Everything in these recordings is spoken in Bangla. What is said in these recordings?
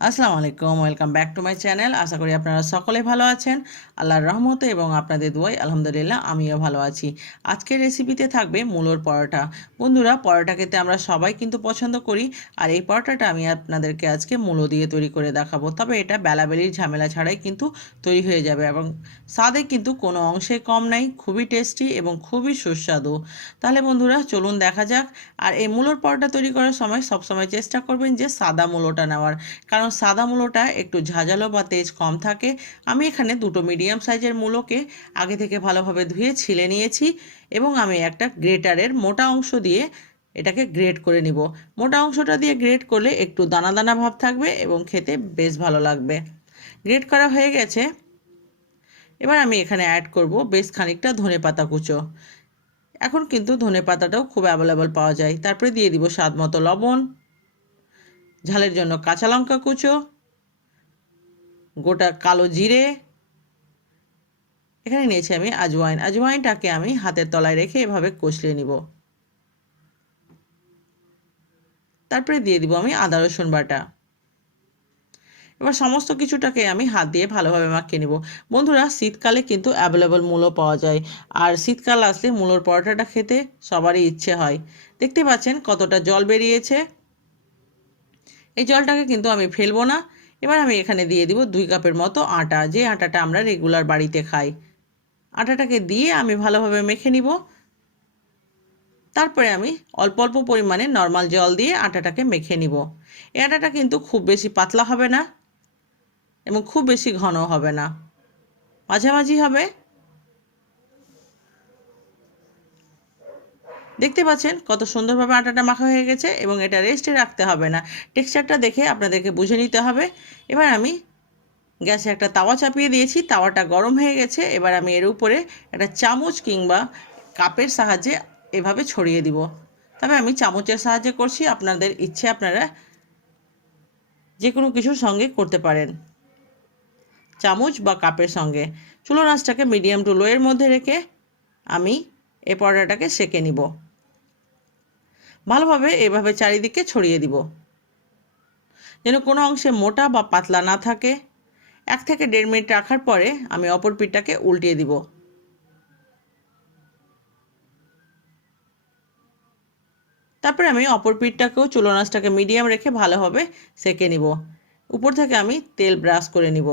আসসালামু আলাইকুম, welcome back to my channel. আশা করি আপনারা সকলে ভালো আছেন আল্লাহর রহমতে এবং আপনাদের দোয়ায় আলহামদুলিল্লাহ আমিও ভালো আছি। আজকের রেসিপিতে থাকবে মূলোর পরোটা। বন্ধুরা, পরোটা খেতে আমরা সবাই কিন্তু পছন্দ করি, আর এই পরোটাটা আমি আপনাদেরকে আজকে মূলো দিয়ে তৈরি করে দেখাবো। তবে এটা বেলাবেলির ঝামেলা ছাড়াই কিন্তু তৈরি হয়ে যাবে এবং স্বাদে কিন্তু কোনো অংশে কম নাই, খুবই টেস্টি এবং খুবই সুস্বাদু। তাহলে বন্ধুরা চলুন দেখা যাক। আর এই মূলোর পরোটা তৈরি করার সময় সবসময় চেষ্টা করবেন যে সাদা মূলোটা নেওয়ার, কারণ সাদা মূলোটা একটু ঝাঁঝালো বা তেজ কম থাকে। আমি এখানে দুটো মিডিয়াম সাইজের মূলোকে আগে থেকে ভালোভাবে ধুয়ে ছিলে নিয়েছি এবং আমি একটা গ্রেটারের মোটা অংশ দিয়ে এটাকে গ্রেট করে নিব। মোটা অংশটা দিয়ে গ্রেট করলে একটু দানা দানা ভাব থাকবে এবং খেতে বেশ ভালো লাগবে। গ্রেট করা হয়ে গেছে। এবার আমি এখানে অ্যাড করব বেশ খানিকটা ধনেপাতা কুচো। এখন কিন্তু ধনেপাতাটাও খুব অ্যাভেলেবল পাওয়া যায়। তারপরে দিয়ে দিব স্বাদ মতো লবণ, ঝালের জন্য কাঁচা লঙ্কা কুচো, গোটা কালো জিরে, এখানে নিয়েছি আমি আজওয়াইন। আজওয়াইনটাকে আমি হাতের তলায় রেখে এভাবে কষলিয়ে নিব। তারপরে দিয়ে দিব আমি আদা রসুন বাটা। এবার সমস্ত কিছুটাকে আমি হাত দিয়ে ভালোভাবে মাখিয়ে নিব। বন্ধুরা, শীতকালে কিন্তু অ্যাভেলেবল মূলো পাওয়া যায়, আর শীতকাল আসলে মূলোর পরোটাটা খেতে সবারই ইচ্ছে হয়। দেখতে পাচ্ছেন কতটা জল বেরিয়েছে। এই জলটাকে কিন্তু আমি ফেলবো না। এবার আমি এখানে দিয়ে দিব 2 কাপের মতো আটা, যে আটাটা আমরা রেগুলার বাড়িতে খাই। আটাটাকে দিয়ে আমি ভালোভাবে মেখে নিব। তারপরে আমি অল্প অল্প পরিমাণে নর্মাল জল দিয়ে আটাটাকে মেখে নিব। এই আটাটা কিন্তু খুব বেশি পাতলা হবে না এবং খুব বেশি ঘন হবে না, মাঝামাঝি হবে। দেখতে পাচ্ছেন কত সুন্দরভাবে আটাটা মাখা হয়ে গেছে এবং এটা রেস্টে রাখতে হবে না। টেক্সচারটা দেখে আপনাদেরকে বুঝে নিতে হবে। এবার আমি গ্যাসে একটা তাওয়া চাপিয়ে দিয়েছি, তাওয়াটা গরম হয়ে গেছে। এবার আমি এর উপরে একটা চামচ কিংবা কাপের সাহায্যে এভাবে ছড়িয়ে দিব। তবে আমি চামচের সাহায্যে করছি, আপনাদের ইচ্ছে আপনারা যে কোনো কিছুর সঙ্গে করতে পারেন, চামচ বা কাপের সঙ্গে। চুলোর আঁচটাকে মিডিয়াম টু লো এর মধ্যে রেখে আমি এই পরোটাটাকে সেঁকে নিব। ভালোভাবে এভাবে চারিদিকে ছড়িয়ে দিব, যেন কোনো অংশে মোটা বা পাতলা না থাকে। 1 থেকে 1.5 মিনিট রাখার পরে আমি অপর পিঠটাকে উল্টিয়ে দিব। তারপরে আমি অপর পিঠটাকেও চুলো আঁচটাকে মিডিয়াম রেখে ভালোভাবে সেঁকে নিব। উপর থেকে আমি তেল ব্রাশ করে নিব।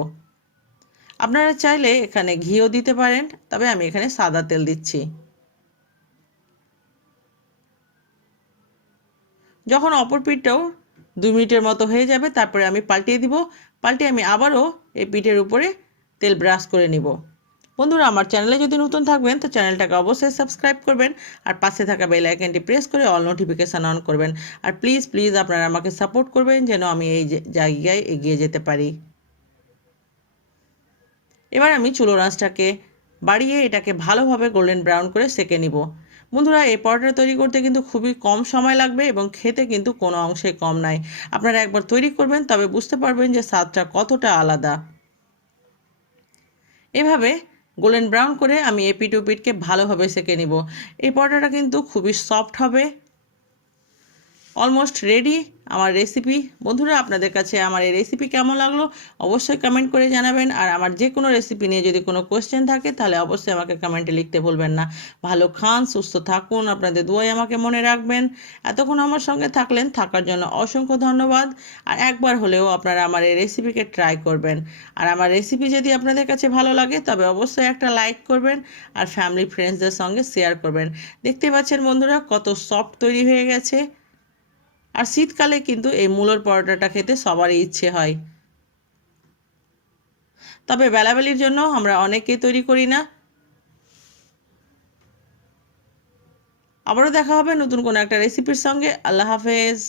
আপনারা চাইলে এখানে ঘিও দিতে পারেন, তবে আমি এখানে সাদা তেল দিচ্ছি। যখন অপর পিঠটাও 2 মিনিটের মতো হয়ে যাবে, তারপরে আমি পাল্টিয়ে দিব। পাল্টে আমি আবারও এই পিঠের উপরে তেল ব্রাশ করে নিব। বন্ধুরা, আমার চ্যানেলে যদি নতুন থাকবেন তো চ্যানেলটাকে অবশ্যই সাবস্ক্রাইব করবেন, আর পাশে থাকা বেল আইকনটি প্রেস করে অল নোটিফিকেশান অন করবেন। আর প্লিজ প্লিজ আপনারা আমাকে সাপোর্ট করবেন যেন আমি এই জায়গায় এগিয়ে যেতে পারি। এবার আমি চুলোর আঁচটাকে বাড়িয়ে এটাকে ভালোভাবে গোল্ডেন ব্রাউন করে সেঁকে নিব। বন্ধুরা, এই পরোটা তৈরি করতে কিন্তু খুবই কম সময় লাগবে এবং খেতে কিন্তু কোনো অংশে কম নাই। আপনারা একবার তৈরি করবেন, তবে বুঝতে পারবেন যে স্বাদটা কতটা আলাদা। এভাবে গোল্ডেন ব্রাউন করে আমি এপিট ওপিটকে ভালোভাবে সেঁকে নিব। এই পরোটাটা কিন্তু খুবই সফট হবে। অলমোস্ট রেডি আমার রেসিপি। বন্ধুরা, আপনাদের কাছে আমার এই রেসিপি কেমন লাগলো অবশ্যই কমেন্ট করে জানাবেন। আর আমার যে কোনো রেসিপি নিয়ে যদি কোনো কোয়েশ্চেন থাকে তাহলে অবশ্যই আমাকে কমেন্টে লিখতে ভুলবেন না। ভালো খান, সুস্থ থাকুন, আপনাদের দোয়াই আমাকে মনে রাখবেন। এতক্ষণ আমার সঙ্গে থাকার জন্য অসংখ্য ধন্যবাদ। আর একবার হলেও আপনারা আমার এই রেসিপিকে ট্রাই করবেন। আর আমার রেসিপি যদি আপনাদের কাছে ভালো লাগে তবে অবশ্যই একটা লাইক করবেন আর ফ্যামিলি ফ্রেন্ডসদের সঙ্গে শেয়ার করবেন। দেখতে পাচ্ছেন বন্ধুরা কত সফট তৈরি হয়ে গেছে। আর শীতকালে কিন্তু এই মূলোর পরোটাটা খেতে সবারই ইচ্ছে হয়, তবে বেলাবেলির জন্য আমরা অনেকেই তৈরি করি না। আবারও দেখা হবে নতুন কোনো একটা রেসিপির সঙ্গে। আল্লাহ হাফেজ।